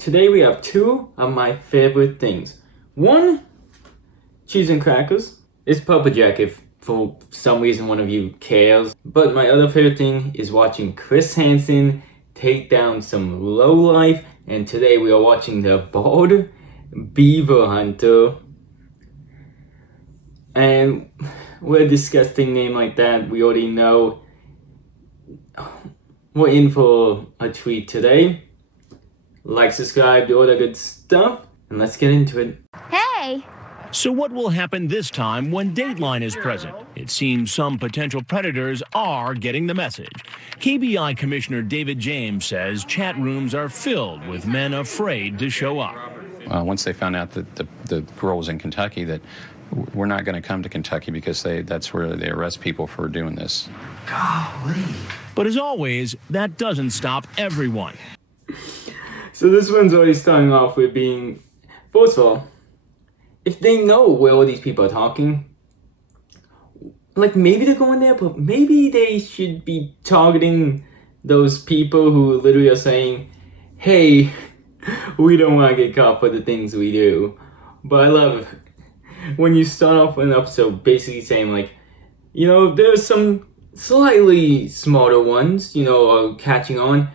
Today we have two of my favorite things. One, cheese and crackers. It's Papa Jack if for some reason one of you cares. But my other favorite thing is watching Chris Hansen take down some lowlife. And today we are watching the Bald Beaver Hunter. And with a disgusting name like that, we already know we're in for a treat today. Like, subscribe, do all that good stuff, and let's get into it. Hey! So what will happen this time when Dateline is present? It seems some potential predators are getting the message. KBI Commissioner David James says chat rooms are filled with men afraid to show up. Once they found out that the girl was in Kentucky, that we're not going to come to Kentucky because that's where they arrest people for doing this. Golly. But as always, that doesn't stop everyone. So this one's already starting off with being, first of all, if they know where all these people are talking, like maybe they're going there, but maybe they should be targeting those people who literally are saying, hey, we don't want to get caught for the things we do. But I love when you start off an episode basically saying like, you know, there's some slightly smarter ones, you know, are catching on,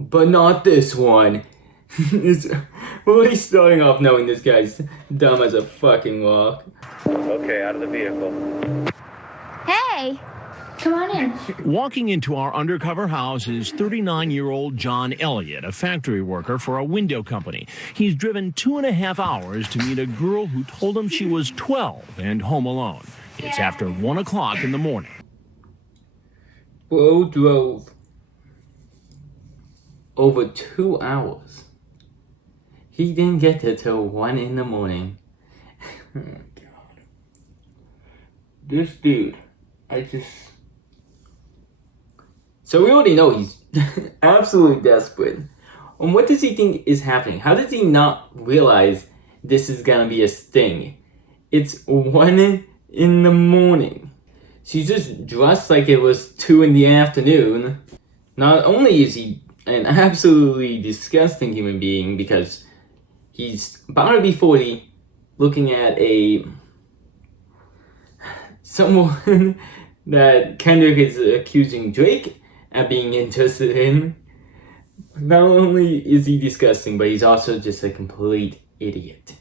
but not this one. We're already starting off knowing this guy's dumb as a fucking rock. Okay, out of the vehicle. Hey! Come on in. Walking into our undercover house is 39-year-old John Elliott, a factory worker for a window company. He's driven 2.5 hours to meet a girl who told him she was 12 and home alone. It's after 1 o'clock in the morning. Bro drove over 2 hours. He didn't get there till 1 in the morning. Oh my god. This dude, So we already know he's absolutely desperate. And what does he think is happening? How does he not realize this is gonna be a sting? It's 1 in the morning. She's just dressed like it was 2 in the afternoon. Not only is he an absolutely disgusting human being because he's about to be 40, looking at someone that Kendrick is accusing Drake of being interested in. Not only is he disgusting, but he's also just a complete idiot.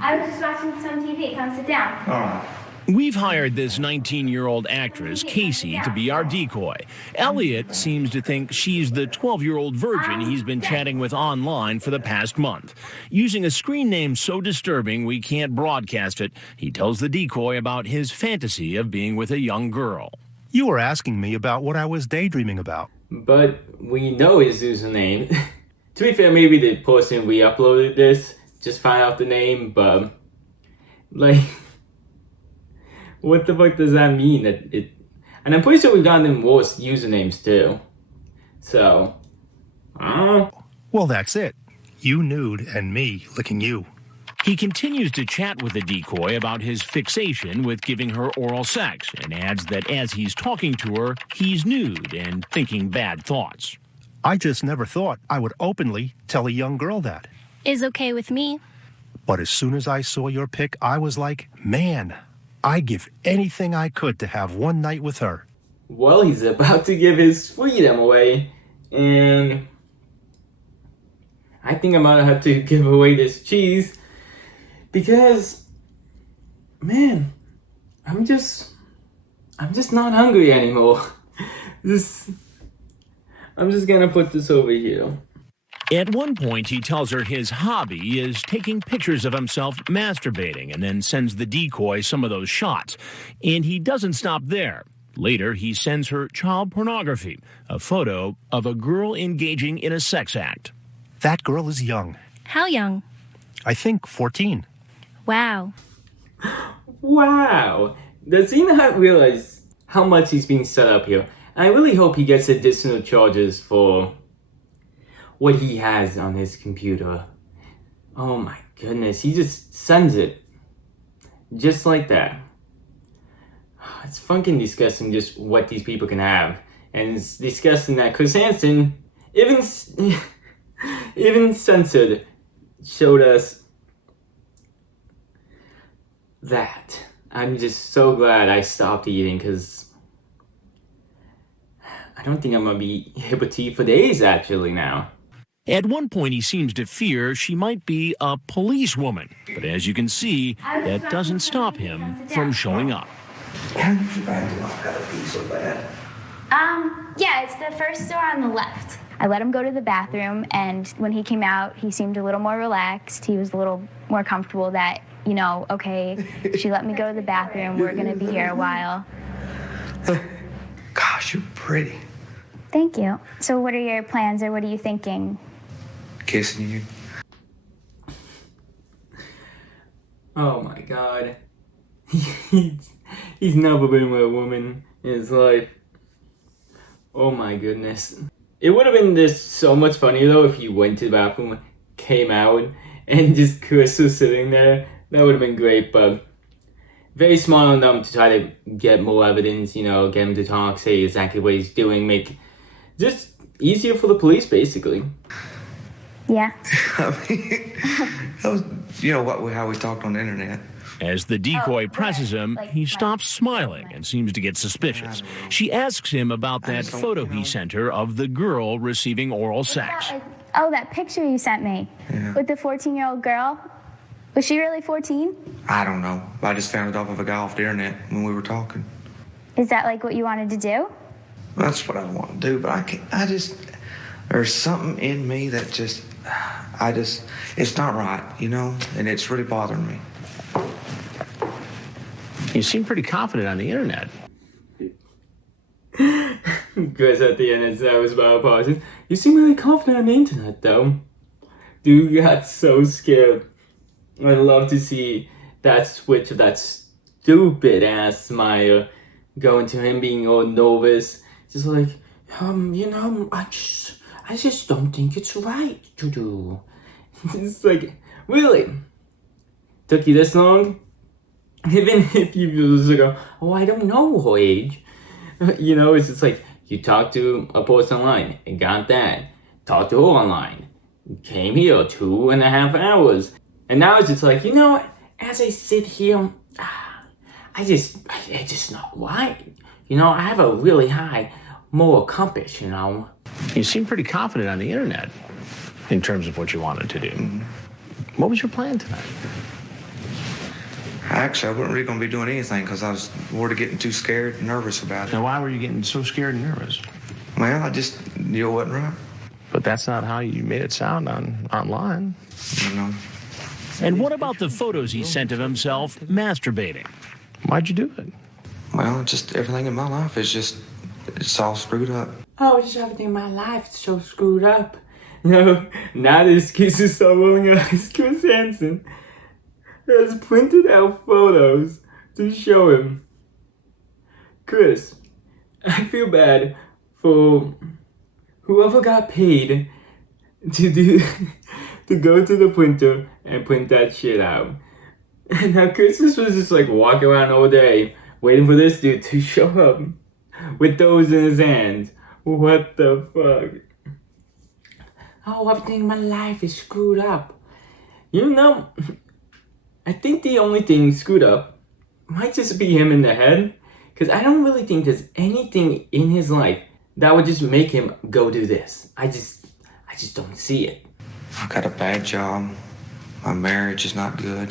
I was just watching some TV. Come sit down. All right. We've hired this 19-year-old actress, Casey, to be our decoy. Elliot seems to think she's the 12-year-old virgin he's been chatting with online for the past month. Using a screen name so disturbing we can't broadcast it, he tells the decoy about his fantasy of being with a young girl. You were asking me about what I was daydreaming about. But we know his username. To be fair, maybe the person we uploaded this just found out the name, but like, what the fuck does that mean? And I'm pretty sure we've gotten worse usernames too. So, I don't know. Well, that's it. You nude and me licking you. He continues to chat with the decoy about his fixation with giving her oral sex and adds that as he's talking to her, he's nude and thinking bad thoughts. I just never thought I would openly tell a young girl that. Is okay with me. But as soon as I saw your pic, I was like, man, I'd give anything I could to have one night with her. Well, he's about to give his freedom away, and I think I'm gonna have to give away this cheese because, man, I'm just not hungry anymore. I'm just gonna put this over here. At one point, he tells her his hobby is taking pictures of himself masturbating and then sends the decoy some of those shots. And he doesn't stop there. Later, he sends her child pornography, a photo of a girl engaging in a sex act. That girl is young. How young? I think 14. Wow. Wow. Does he not realize how much he's being set up here? And I really hope he gets additional charges for what he has on his computer. Oh my goodness, he just sends it. Just like that. It's fucking disgusting just what these people can have. And it's disgusting that Chris Hansen even Even censored showed us that. I'm just so glad I stopped eating because I don't think I'm gonna be able to eat for days actually now. At one point, he seems to fear she might be a policewoman. But as you can see, that doesn't stop him from showing up. How did you act like that pee so bad? Yeah, it's the first store on the left. I let him go to the bathroom, and when he came out, he seemed a little more relaxed. He was a little more comfortable that, you know, okay, she let me go to the bathroom. We're going to be here a while. Gosh, you're pretty. Thank you. So what are your plans, or what are you thinking? Kissing you. Oh my god. He's never been with a woman in his life. Oh my goodness. It would have been just so much funnier though if he went to the bathroom, came out, and just Chris was sitting there. That would have been great, but very smart on them to try to get more evidence, you know, get him to talk, say exactly what he's doing, make just easier for the police basically. Yeah. I mean, that was, you know, how we talked on the internet. As the decoy presses him, he stops smiling and seems to get suspicious. She asks him about that photo he sent her of the girl receiving oral sex. Oh, that picture you sent me with the 14-year-old girl. Was she really 14? I don't know. I just found it off of a guy off the internet when we were talking. Is that like what you wanted to do? That's what I want to do, but there's something in me that it's not right, you know, and it's really bothering me. You seem pretty confident on the internet. Chris at the end as I was about pausing. You seem really confident on the internet though. Dude got so scared. I'd love to see that switch of that stupid ass smile going to him being all nervous. Just like, you know, I just don't think it's right to do. It's like, really? Took you this long? Even if you just go, oh, I don't know her age. You know, it's just like, you talk to a person online and got that. Talked to her online. Came here 2.5 hours. And now it's just like, you know, as I sit here, it's just not right. You know, I have a really high moral compass, you know. You seem pretty confident on the internet in terms of what you wanted to do. What was your plan tonight? Actually, I wasn't really going to be doing anything because I was worried of getting too scared and nervous about it. Now, why were you getting so scared and nervous? Well, I just knew it wasn't right. But that's not how you made it sound online. You know. And what about the photos he sent of himself masturbating? Why'd you do it? Well, just everything in my life it's all screwed up. Oh, just everything in my life is so screwed up. No, now the excuses start rolling out. Chris Hansen has printed out photos to show him. Chris, I feel bad for whoever got paid to go to the printer and print that shit out. And now Chris was just like walking around all day waiting for this dude to show up with those in his hands. What the fuck? Oh, everything in my life is screwed up. You know, I think the only thing screwed up might just be him in the head. Because I don't really think there's anything in his life that would just make him go do this. I just don't see it. I got a bad job. My marriage is not good.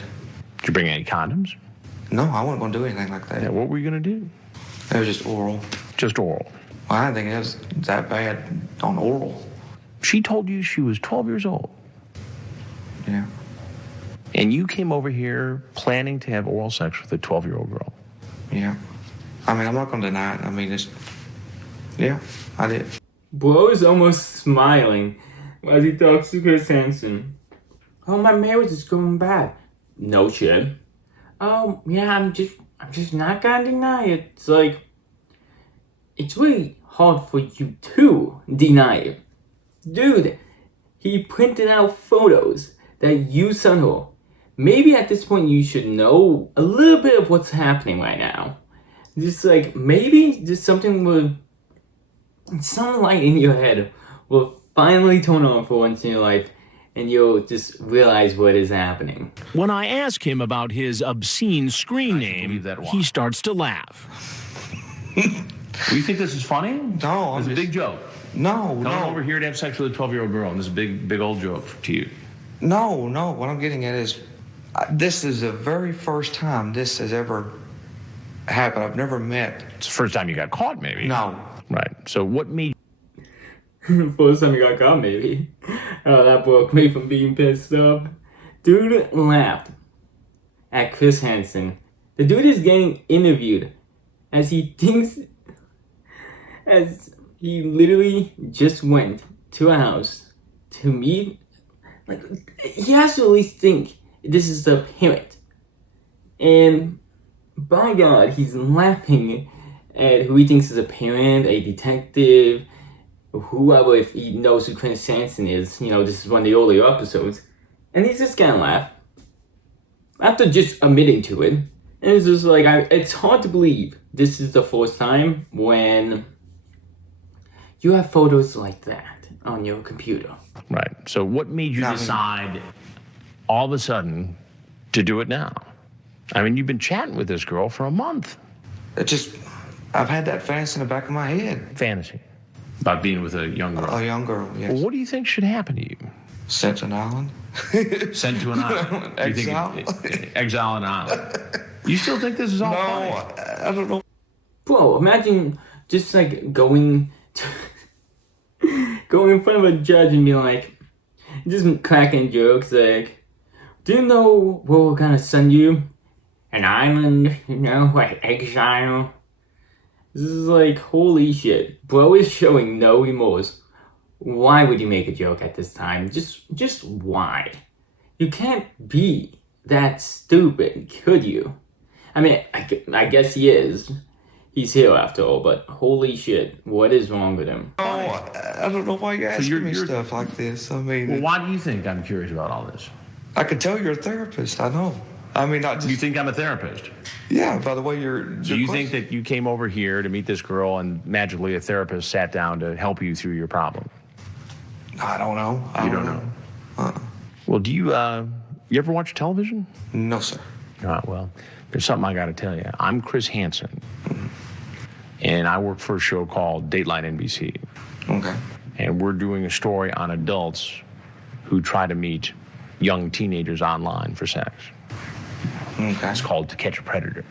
Did you bring any condoms? No, I wasn't going to do anything like that. Yeah, what were you going to do? It was just oral. Just oral. Well, I didn't think it was that bad on oral. She told you she was 12 years old. Yeah. And you came over here planning to have oral sex with a 12-year-old girl. Yeah. I mean, I'm not going to deny it. I mean, yeah, I did. Bro is almost smiling as he talks to Chris Hansen. Oh, my marriage is going bad. No shit. Oh, yeah, I'm just not gonna deny it. It's like, it's really hard for you to deny it. Dude, he printed out photos that you sent her. Maybe at this point you should know a little bit of what's happening right now. Just like, maybe just something with some light in your head will finally turn on for once in your life, and you'll just realize what is happening. When I ask him about his obscene screen name, he starts to laugh. You think this is funny? No, It's a big joke. No. Coming over here to have sex with a 12-year-old girl, and this is a big old joke to you. No. What I'm getting at is, this is the very first time this has ever happened. I've never met. It's the first time you got caught, maybe. No. Right. So what made First time you got caught, maybe. Oh, that broke me from being pissed off. Dude laughed at Chris Hansen. The dude is getting interviewed as he literally just went to a house to meet. Like, he has to at least think this is the parent. And by God, he's laughing at who he thinks is a parent, a detective, whoever, if he knows who Chris Hansen is. You know, this is one of the earlier episodes. And he's just gonna laugh. After just admitting to it. And it's just like, it's hard to believe this is the first time when you have photos like that on your computer. Right. So what made you decide all of a sudden to do it now? I mean, you've been chatting with this girl for a month. I've had that fantasy in the back of my head. Fantasy. About being with a young girl. A young girl, yes. Well, what do you think should happen to you? Sent to an island. Sent to an island. Exile. Exile on an island. You still think this is all funny? I don't know. Bro, imagine just like going in front of a judge and being like, just cracking jokes like, do you know where we're gonna send you? An island, you know, like exile. This is like, holy shit. Bro is showing no remorse. Why would you make a joke at this time? Just why? You can't be that stupid, could you? I mean, I guess he is. He's here after all, but holy shit, what is wrong with him? Oh, I don't know why you're asking me stuff like this. I mean... Well, why do you think I'm curious about all this? I can tell you're a therapist, I know. I mean, not just... You think I'm a therapist? Yeah, by the way you're... So you think that you came over here to meet this girl and magically a therapist sat down to help you through your problem? I don't know. You don't know? Well, do you ever watch television? No, sir. Well, there's something I got to tell you. I'm Chris Hansen, and I work for a show called Dateline NBC. Okay. And we're doing a story on adults who try to meet young teenagers online for sex. Okay. It's called To Catch a Predator.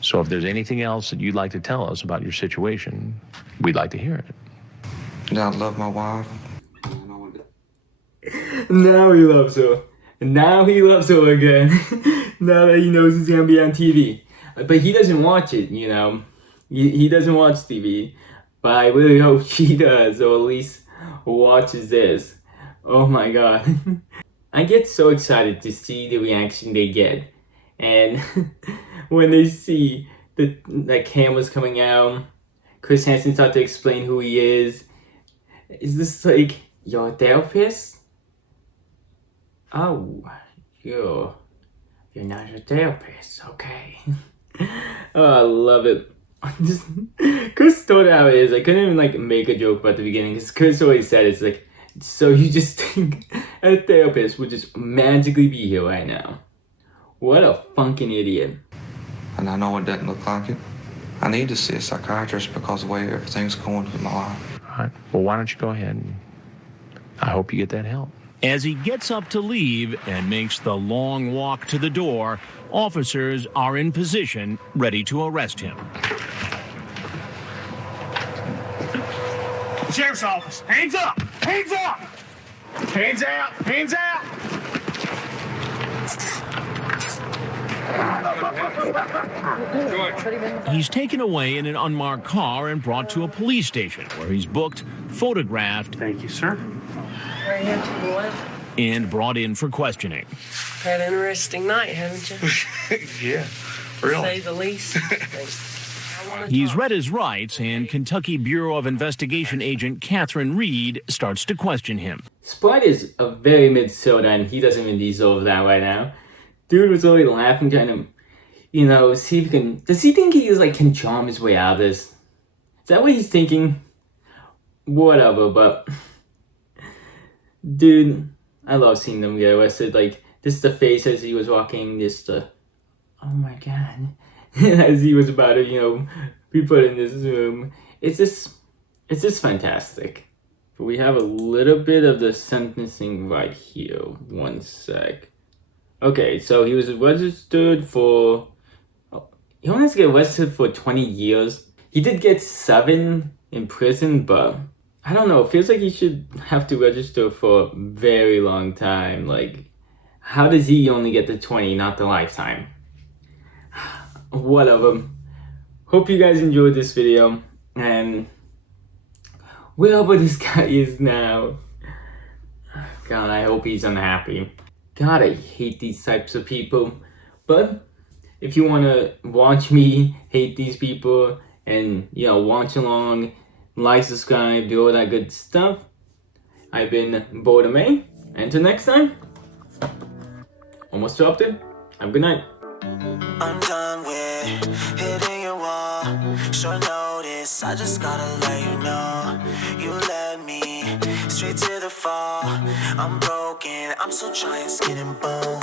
So if there's anything else that you'd like to tell us about your situation, we'd like to hear it. I love my wife. Now he loves her. Now he loves her again. Now that he knows he's gonna be on TV. But he doesn't watch it, you know. He doesn't watch TV. But I really hope she does, or at least watches this. Oh my god. I get so excited to see the reaction they get. And when they see the cameras coming out, Chris Hansen starts to explain who he is. Is this like, you're a therapist? Oh, you're not a therapist, okay. Oh, I love it. Chris told it how it is. I couldn't even like make a joke about the beginning because Chris always said it's like, so you just think a therapist would just magically be here right now. What a fucking idiot. And I know it doesn't look like it. I need to see a psychiatrist because of the way everything's going with my life. All right. Well, why don't you go ahead and I hope you get that help. As he gets up to leave and makes the long walk to the door, officers are in position, ready to arrest him. Sheriff's office, hands up! Hands up! Hands out! Hands out! He's taken away in an unmarked car and brought to a police station where he's booked, photographed, Thank you, sir. Right here to the left. and brought in for questioning. Had an interesting night, haven't you? Yeah, To really. say the least. I wanna He's talk. read his rights, and Kentucky Bureau of Investigation agent Catherine Reed starts to question him. Sprite is a very mid soda and he doesn't even deserve that right now. Dude was already laughing, trying to, you know, see if he can... Does he think he can charm his way out of this? Is that what he's thinking? Whatever, but... Dude, I love seeing them get arrested. Like, this is the face as he was walking, this the, oh my god, as he was about to, be put in this room. It's just fantastic. But we have a little bit of the sentencing right here. One sec. Okay, so he was registered for, he only has to get arrested for 20 years. He did get 7 in prison, but I don't know, it feels like he should have to register for a very long time. Like, how does he only get the 20, not the lifetime? Whatever. Hope you guys enjoyed this video, and wherever this guy is now, God, I hope he's unhappy. God, I hate these types of people. But if you want to watch me hate these people and, watch along, like, subscribe, do all that good stuff, I've been BirdimeYT. Until next time, almost dropped it. Have a good night. I'm done with hitting your wall. Short notice, I just gotta let you know. You led me straight to the fall. I'm broken, I'm still trying, skin and bone.